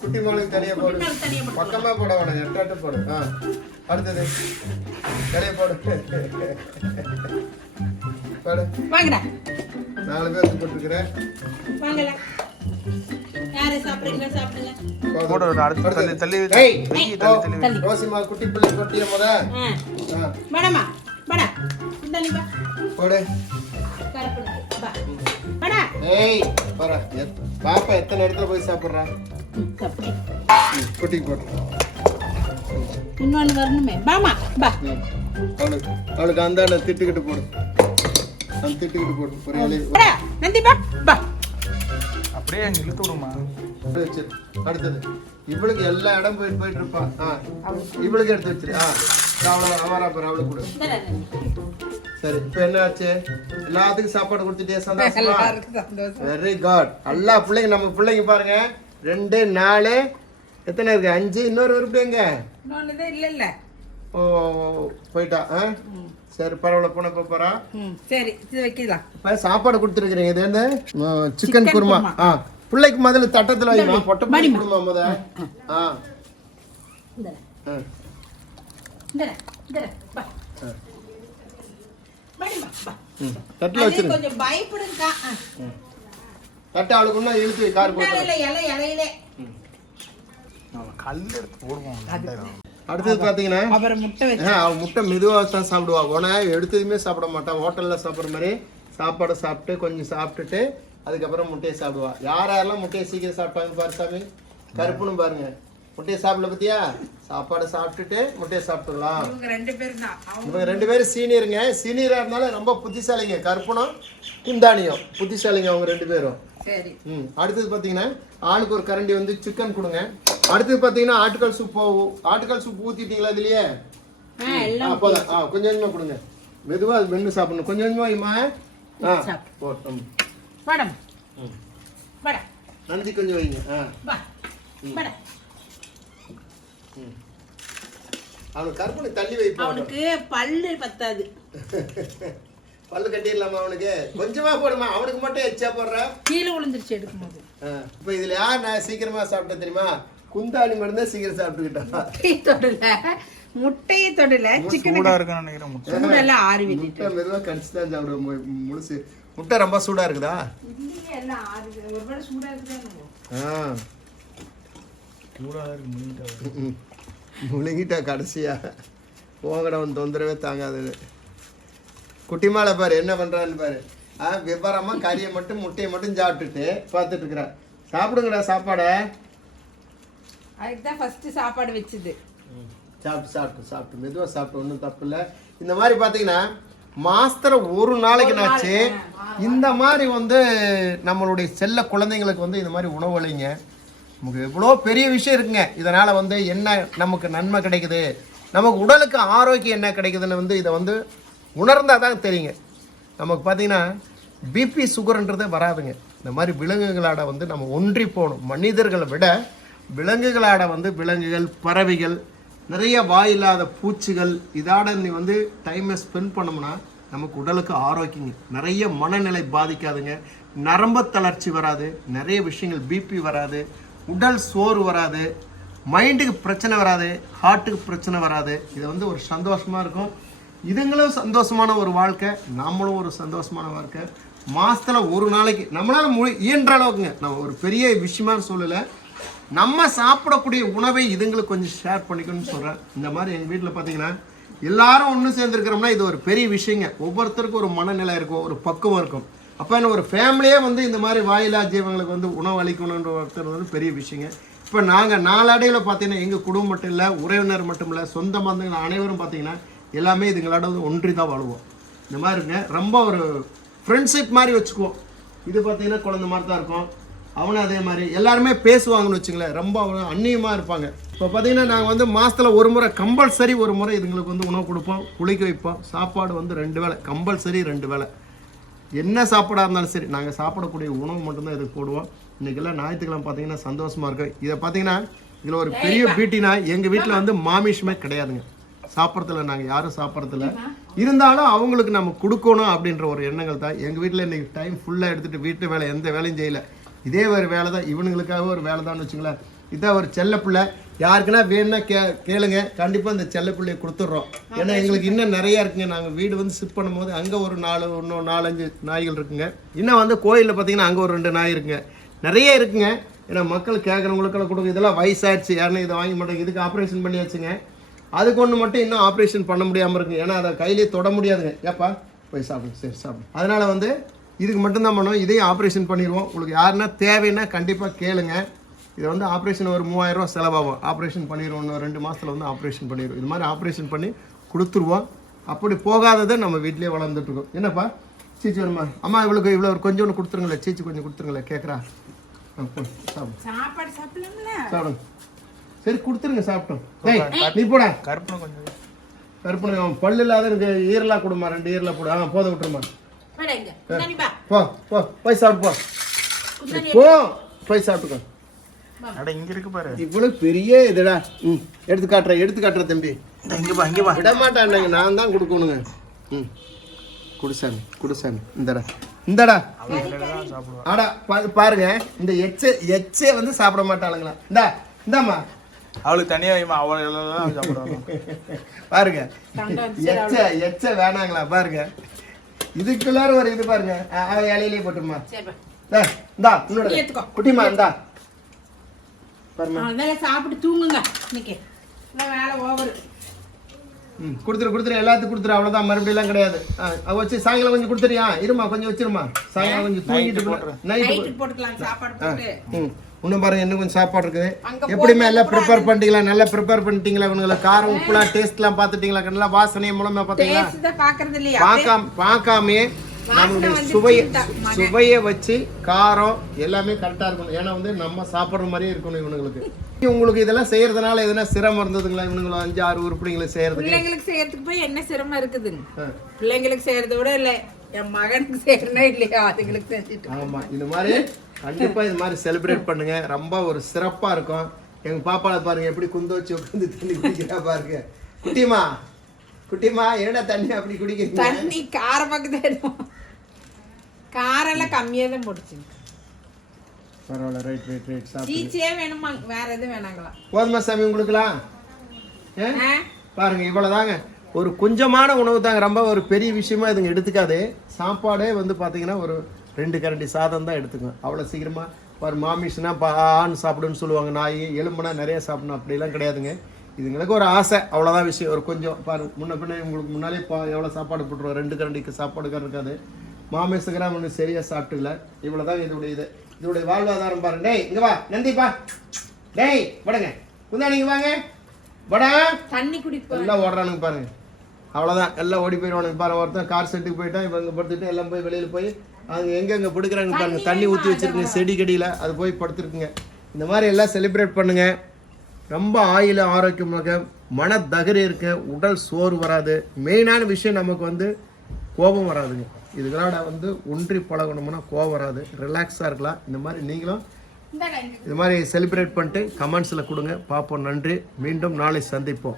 குட்டி மாலுக்கு தனியா போடு. குட்டிமாலுக்கு தனியா போட்டு பக்கமா போட வேணாம் எட்டு எட்டு போடு. ஆ அடுத்தது. தனியா போடு. போடு. வாங்கடா. நாலு பேருக்கு போட்டுருக்கிறேன். வாங்கல யாரு சாப்பிடுறீங்க சாப்பிடுங்க. போடு, அடுத்து தள்ளி, தள்ளி வை. ஏய், தள்ளி, போ. தள்ளி, தள்ளி. ரோசிமா குட்டி பிள்ளை கொட்டிய முத. வா. போடு. வா. வாடா. ஏய் பாரா எத்- பாப்பா எத்தனை இடத்துல போய் சாப்பிட்றா? ம், சாப்பிடு. குட்டிக்கு போடு. இன்னொன்னு வரணுமே. வாமா வா. ம். அவளுக்கு அவளுக்கு அந்த அண்ணன் திட்டுக்கிட்டு போடு. அந்த திட்டுக்கிட்டு போடு வா வா அப்படியே இழுத்து விடுமா? வச்சிரு அடுத்தது. இவளுக்கு எல்லா இடம் போயிட்டு போயிட்டு இருப்பா. ஆ இவளுக்கு எடுத்து வச்சிரு. ஆ அவ்வளோ அவரா பாரு அவளுக்கு கொடு. சரி இப்போ என்ன ஆச்சு எல்லாத்துக்கும் சாப்பாடு கொடுத்துட்டே சந்தோஷமா? வெரி குட் எல்லா பிள்ளைங்க நம்ம பிள்ளைங்க பாருங்க. ரெண்டு நாலு. எத்தனை இருக்கு? அஞ்சு இன்னொரு இன்னொன்னுதான் இல்ல இல்ல. ஓ போயிட்டா ஆ? சரி பரவாயில்ல போன போறா. சரி இது வைக்கலாம். இப்போ சாப்பாடு கொடுத்துருக்குறீங்க இது வந்து சிக்கன் குருமா. ஆ பிள்ளைக்கு முதல்ல தட்டத்தில் வைமா. பொட்டை மடிமா. குருமா முத. ஆ. ஆ இந்தாடா இந்தாடா வா ஆ. வாடிமா வா ம் தட்டில் அது வச்சிருங்க கொஞ்சம் பயப்படுங்கக்கா. தட்டை இன்னும் இழுத்து கார் போட்டு. இலை இலை இலையிலே. நம்ம கல் எடுத்து போடுவோம் அடுத்தது பார்த்தீங்கன்னா அப்புறம் முட்டை வச்சு. ஆ, அவ முட்டை மெதுவாக தான் சாப்பிடுவா. உன எடுத்ததுமே சாப்பிட மாட்டான். ஹோட்டலில் சாப்பிட்ற மாதிரி சாப்பாடை சாப்பிட்டு கொஞ்சம் சாப்பிட்டுட்டு அதுக்கப்புறம் முட்டையை சாப்பிடுவா. யார் யாரெல்லாம் முட்டையை சீக்கிரம் சாப்பிட்டாங்க பாரு சாமி. கருப்புன்னு பாருங்க. முட்டையை சாப்பிடல பத்தியா? சாப்பாடை சாப்பிட்டுட்டு முட்டையை சாப்பிட்டுடலாம். இவங்க ரெண்டு பேரும் சீனியருங்க. சீனியராக இருந்தாலும் ரொம்ப புத்திசாலிங்க. கருப்பனும் குந்தானியும். புத்திசாலிங்க அவங்க ரெண்டு பேரும். சரி. ம் அடுத்தது பார்த்தீங்கன்னா ஆளுக்கு ஒரு கரண்டி வந்து சிக்கன் கொடுங்க. அடுத்தது பார்த்தீங்கன்னா ஆட்டுக்கால் சூப் ஆட்டுக்கால் சூப் ஊற்றிட்டீங்களா இதுலயே? அப்போதான் ஆ கொஞ்சம் கொஞ்சமாக கொடுங்க. மெதுவா அது மென்று சாப்பிடணும். கொஞ்சம் கொஞ்சமாக இம்மா ஆ. போட்டோம் வாடம். ம். நந்தி கொஞ்சம் வைங்க. ஆ. வாடா அவனுக்கு கருப்பனை தள்ளி வைப்போம் அவனுக்கு பல்லு பத்தாது. பல்லு கட்டிடலாமா அவனுக்கு? கொஞ்சமா போடுமா? அவனுக்கு மட்டும் எச்சா போடுற? கீழே விழுந்துருச்சு எடுக்கும்போது இப்போ இதுல யார் நான் சீக்கிரமா சாப்பிட்டேன் தெரியுமா? குந்தாணி மட்டும் தான் சீக்கிரம் சாப்பிட்டுக்கிட்டான். முட்டையை தொடல. முட்டையை தொடல. சிக்கன் இருக்குன்னு நினைக்கிறேன் முட்டை. ஆறி மெதுவாக கடிச்சு தான் சாப்பிடுவோம் முழுசு. முட்டை ரொம்ப சூடா இருக்குதா? சூடா இருக்குதா ஆ. சூடா இருக்கு முழுங்கிட்டா ம். முழுங்கிட்டா கடைசியா. போங்கடா உன் தொந்தரவே தாங்காது குட்டிமாலை பாரு என்ன பண்றான்னு பாரு. ஆ விவரமா கறியை மட்டும் முட்டையை மட்டும் சாப்பிட்டுட்டு பார்த்துட்டு இருக்கிறேன் சாப்பிடுங்கடா சாப்பாடை. அதுக்கு தான் ஃபர்ஸ்ட் சாப்பாடு வச்சது. சாப்பிட்டு சாப்பிட்டு சாப்பிட்டு. மெதுவாக சாப்பிட்டு ஒன்றும் தப்பு இல்லை. இந்த மாதிரி பார்த்தீங்கன்னா மாஸ்டர் ஒரு நாளைக்கு நாச்சு. இந்த மாதிரி வந்து நம்மளுடைய செல்ல குழந்தைங்களுக்கு வந்து இந்த மாதிரி உணவளிங்க நமக்கு எவ்வளோ பெரிய விஷயம் இருக்குங்க. இதனால் வந்து என்ன நமக்கு நன்மை கிடைக்குது? நமக்கு உடலுக்கு ஆரோக்கியம் என்ன கிடைக்குதுன்னு வந்து இதை வந்து உணர்ந்தால் தான் தெரியுங்க. நமக்கு பார்த்தீங்கன்னா பிபி சுகருன்றதே வராதுங்க. இந்த மாதிரி விலங்குகளோட வந்து நம்ம ஒன்றி போகணும். மனிதர்களை விட விலங்குகளோட வந்து விலங்குகள் பறவைகள் நிறைய வாயில்லாத பூச்சிகள் இதோட நீ வந்து டைமை ஸ்பெண்ட் பண்ணோம்னா நமக்கு உடலுக்கு ஆரோக்கியங்க. நிறைய மனநிலை பாதிக்காதுங்க. நரம்பு தளர்ச்சி வராது. நிறைய விஷயங்கள் பிபி வராது. உடல் சோறு வராது மைண்டுக்கு பிரச்சனை வராது ஹார்ட்டுக்கு பிரச்சனை வராது. இது வந்து ஒரு சந்தோஷமாக இருக்கும். இதுங்களும் சந்தோஷமான ஒரு வாழ்க்கை நாமளும் ஒரு சந்தோஷமான வாழ்க்கை. மாதத்தில் ஒரு நாளைக்கு நம்மளால் மொழி இயன்ற அளவுக்குங்க. நான் ஒரு பெரிய விஷயமா சொல்லலை. நம்ம சாப்பிடக்கூடிய உணவை இதுங்களுக்கு கொஞ்சம் ஷேர் பண்ணிக்கணும்னு சொல்கிறேன் இந்த மாதிரி எங்கள் வீட்டில் பார்த்தீங்கன்னா எல்லாரும் ஒன்று சேர்ந்துருக்கிறோம்னா இது ஒரு பெரிய விஷயங்க. ஒவ்வொருத்தருக்கும் ஒரு மனநிலை இருக்கும் ஒரு பக்குவம் இருக்கும். அப்போ என்ன ஒரு ஃபேமிலியே வந்து இந்த மாதிரி வாயிலா ஜீவங்களுக்கு வந்து உணவு அளிக்கணுன்ற ஒருத்தர் வந்து பெரிய விஷயங்க. இப்போ நாங்கள் நாளடைவில் பார்த்தீங்கன்னா எங்கள் குடும்பம் மட்டும் இல்லை உறவினர் மட்டும் இல்லை சொந்த பந்தங்கள் அனைவரும் பார்த்தீங்கன்னா எல்லாமே இதுங்களோட வந்து ஒன்றி தான் வாழுவோம். இந்த மாதிரிங்க ரொம்ப ஒரு ஃப்ரெண்ட்ஷிப் மாதிரி வச்சுக்குவோம். இது பார்த்தீங்கன்னா குழந்த மாதிரி தான் இருக்கும். அவனும் அதே மாதிரி. எல்லாருமே பேசுவாங்கன்னு வச்சுங்களேன். ரொம்ப அவங்க அந்நியமாக இருப்பாங்க. இப்போ பார்த்தீங்கன்னா நாங்கள் வந்து மாதத்தில் ஒரு முறை கம்பல்சரி ஒரு முறை இதுங்களுக்கு வந்து உணவு கொடுப்போம். குளிக்க வைப்போம். சாப்பாடு வந்து ரெண்டு வேளை. கம்பல்சரி ரெண்டு வேளை. என்ன சாப்பாடாக இருந்தாலும் சரி நாங்கள் சாப்பிடக்கூடிய உணவு மட்டும்தான் இதுக்கு போடுவோம். இன்றைக்கெல்லாம் ஞாயிற்றுக்கிழமை பார்த்தீங்கன்னா சந்தோஷமாக இருக்கும் இதை பார்த்தீங்கன்னா இதில் ஒரு பெரிய பீட்டினா எங்கள் வீட்டில் வந்து மாமிஷமே கிடையாதுங்க. சாப்பிட்றதில்ல நாங்கள் யாரும் சாப்பிட்றதில்ல. இருந்தாலும் அவங்களுக்கு நம்ம கொடுக்கணும் அப்படின்ற ஒரு எண்ணங்கள் தான். எங்கள் வீட்டில் இன்னைக்கு டைம் ஃபுல்லாக எடுத்துகிட்டு வீட்டு வேலை எந்த வேலையும் செய்யல. இதே ஒரு வேலை தான் இவனுங்களுக்காக ஒரு வேலை தான் வச்சுங்களேன். இதான் ஒரு செல்ல பிள்ளை. யாருக்குன்னா வேணும்னா கே கேளுங்க. கண்டிப்பாக இந்த செல்ல பிள்ளையை கொடுத்துட்றோம் ஏன்னா எங்களுக்கு இன்னும் நிறைய இருக்குங்க. நாங்கள் வீடு வந்து ஷிஃப்ட் பண்ணும்போது அங்கே ஒரு நாலு இன்னும் நாலஞ்சு நாய்கள் இருக்குங்க. இன்னும் வந்து கோயிலில் பார்த்தீங்கன்னா அங்கே ஒரு ரெண்டு நாய் இருக்குங்க. நிறைய இருக்குங்க. ஏன்னா மக்கள் கேட்குறவங்களுக்கெல்லாம் கொடுங்க இதெல்லாம் வயசாச்சு யாருன்னு இதை வாங்கி மாட்டாங்க. இதுக்கு ஆப்ரேஷன் பண்ணியாச்சுங்க. அதுக்கு ஒன்று மட்டும் இன்னும் ஆப்ரேஷன் பண்ண முடியாமல் இருக்குங்க. ஏன்னா அதை கையிலேயே தொட முடியாதுங்க. ஏப்பா போய் சாப்பிடுங்க சரி சாப்பிடுங்க அதனால் வந்து இதுக்கு மட்டும்தான் பண்ணுவோம். இதையும் ஆப்ரேஷன் பண்ணிடுவோம். உங்களுக்கு யாருன்னா தேவைன்னா கண்டிப்பாக கேளுங்க. இது வந்து ஆப்ரேஷன் ஒரு மூவாயிரம் ரூபா செலவாகும். ஆப்ரேஷன் பண்ணிடுவோம் இன்னும் ரெண்டு மாதத்தில் வந்து ஆப்ரேஷன் பண்ணிடுவோம் இது மாதிரி ஆப்ரேஷன் பண்ணி கொடுத்துருவோம். அப்படி போகாததை நம்ம வீட்டிலேயே வளர்ந்துட்டு இருக்கோம் என்னப்பா? சீச்சி வேணுமா அம்மா இவளுக்கு இவ்வளோ ஒரு கொஞ்சோண்டு கொடுத்துருங்களேன் சீச்சி கொஞ்சம் கொடுத்துருங்களேன் கேட்குறா சாப்பாடு. சாப்பிடலாம்ல? சாப்பிடுங்க சரி கொடுத்துருங்க சாப்பிட்டோம். டேய் நீ போடா. கருப்புன்னு கொஞ்சம் கருப்பணி அவன் பல்லு இல்லாத எனக்கு ஈரலா கொடுமா ரெண்டு ஈரலா போடு ஆ போத விட்டுருமா. பா. போய் சாப்பிட்டு போ போய் சாப்பிட்டுக்கோ. அட இங்க இருக்கு பாரு. இவ்வளவு பெரிய இதுடா. ம் எடுத்து காட்டுறேன் எடுத்து காட்டுறேன் தம்பி. இங்க பா இங்க பா விட மாட்டான்ங்க நான் தான் கொடுக்கணுங்க. ம். குடிசாமி குடிசாமி இந்தடா இந்தடா. ஆடா பாருங்க இந்த எச்ச எச்சே வந்து சாப்பிட மாட்டாளுங்களா இந்தா இந்தாம்மா. அவளுக்கு தனியா வைமா அவள் எல்லாம் சாப்பிடுவாங்க. பாருங்க. எச்ச எச்ச வேணாங்களா பாருங்க. இதுக்குள்ளார ஒரு இது பாருங்க. இலையிலேயே போட்டுருமா. சரிப்பா. இந்தா, இந்தா இன்னொரு. குட்டிமா இந்தா. பாருமா அதனால சாப்பிட்டு தூங்குங்க. இன்னைக்கு. இல்லை வேலை ஓவர் ம் கொடுத்துரு கொடுத்துரு. எல்லாத்துக்கும் கொடுத்துரு. அவ்வளோதான் மறுபடியும் எல்லாம் கிடையாது வச்சு சாயங்காலம் கொஞ்சம் கொடுத்துறியா? இருமா கொஞ்சம் வச்சிருமா? சாயங்காலம் கொஞ்சம் தூங்கிட்டு நைட்டு நைட்டு போட்டுக்கலாம். சாப்பாடு ம். இன்னும் பாருங்க இன்னும் கொஞ்சம் சாப்பாடு இருக்குது. எப்படியுமே எல்லாம் ப்ரிப்பேர் பண்ணிட்டீங்களா? நல்லா ப்ரிப்பேர் பண்ணிட்டீங்களா? இவங்களை காரம் உப்புலாம் டேஸ்ட்லாம் பார்த்துட்டீங்களா? நல்லா வாசனை மூலமா பார்த்தீங்களா டேஸ்ட் தான் பாக்குறது இல்லையா? பார்க்காம பார்க்காமே நம்மளுடைய சுவையை. சுவையை வச்சு காரம் எல்லாமே கரெக்டாக இருக்கணும். ஏன்னா வந்து நம்ம சாப்பிட்ற மாதிரியே இருக்கணும் இவனுங்களுக்கு. உங்களுக்கு இதெல்லாம் செய்யறதுனால எதுனா சிரமம் இருந்ததுங்களா? இவனுங்களை அஞ்சு ஆறு உருப்படிங்களை செய்யறதுக்கு? பிள்ளைங்களுக்கு செய்யறதுக்கு போய் என்ன சிரமம் இருக்குதுங்க. பிள்ளைங்களுக்கு செய்யறத விட இல்லை என் மகனுக்கு செய்யறனே இல்லையா? அதுங்களுக்கு செஞ்சுட்டு ஆமா இந்த மாதிரி கண்டிப்பா இது மாதிரி செலிப்ரேட் பண்ணுங்க. ரொம்ப ஒரு சிறப்பா இருக்கும். எங்க பாப்பால பாருங்க எப்படி குந்த வச்சு உட்காந்து தண்ணி குடிக்கிறா பாருங்க. குட்டிமா குட்டிமா என்னடா தண்ணி அப்படி குடிக்கிறீங்க? தண்ணி காரமாக்கு தான் காரம் எல்லாம் கம்மியா தான் போடுச்சுங்க பரவாயில்ல ரைட் ரைட் ரைட் சாப்பிட்டு சீச்சியே வேணுமா? வேற எதுவும் வேணாங்களா? போதுமா சாமி உங்களுக்குலாம் ஆ? ஆ? பாருங்க இவ்வளவுதாங்க. ஒரு கொஞ்சமான உணவு தாங்க. ரொம்ப ஒரு பெரிய விஷயமா இதுங்க எடுத்துக்காது. சாப்பாடே வந்து பாத்தீங்கன்னா ஒரு ரெண்டு கரண்டி சாதம் தான் எடுத்துக்கும் அவ்வளோ சீக்கிரமா ஒரு மாமிஷ்னா பா ஆண் சாப்பிடுன்னு சொல்லுவாங்க. நாய் எலும்புனா நிறைய சாப்பிடணும். அப்படிலாம் கிடையாதுங்க. இதுங்களுக்கு ஒரு ஆசை. அவ்வளோதான் விஷயம். ஒரு கொஞ்சம் பாருங்க முன்ன பின்ன உங்களுக்கு முன்னாலே பா எவ்வளோ சாப்பாடு போட்டுருவோம்? ரெண்டு கரண்டிக்கு சாப்பாடுக்காக இருக்காது மாமேசுக்கிறான் ஒன்று சரியாக சாப்பிட்டுல இவ்வளோதான் இதோடைய இது. இதோடைய வாழ்வாதாரம் பாருங்க. டேய் இங்கே வா. நந்திப்பா டேய் வடங்க குந்தா நீங்கள் வாங்க. வடா தண்ணி குடிப்போம் எல்லாம் ஓடுறானுங்க பாருங்க. அவ்வளோதான் எல்லாம் ஓடி போயிடுவானுங்க பாருங்க. ஒருத்தன் கார் செட்டுக்கு போயிட்டான். இவங்க படுத்துட்டு எல்லாம் போய் வெளியில் போய் அங்கே எங்கெங்கே பிடிக்கிறாங்க பாருங்க. தண்ணி ஊற்றி வச்சிருக்குங்க. செடி கடியில். அது போய் படுத்துருக்குங்க. இந்த மாதிரி எல்லாம் செலிப்ரேட் பண்ணுங்க. ரொம்ப ஆயில ஆரோக்கியமாக மன தகரி இருக்க உடல் சோறு வராது. மெயினான விஷயம் நமக்கு வந்து கோபம் வராதுங்க. இதுகளோட வந்து ஒன்றி பழகணும்னா கோபம் வராது. ரிலாக்ஸாக இருக்கலாம். இந்த மாதிரி நீங்களும். இது மாதிரி செலிப்ரேட் பண்ணிட்டு கமெண்ட்ஸில் கொடுங்க. பார்ப்போம். நன்றி. மீண்டும் நாளை சந்திப்போம்.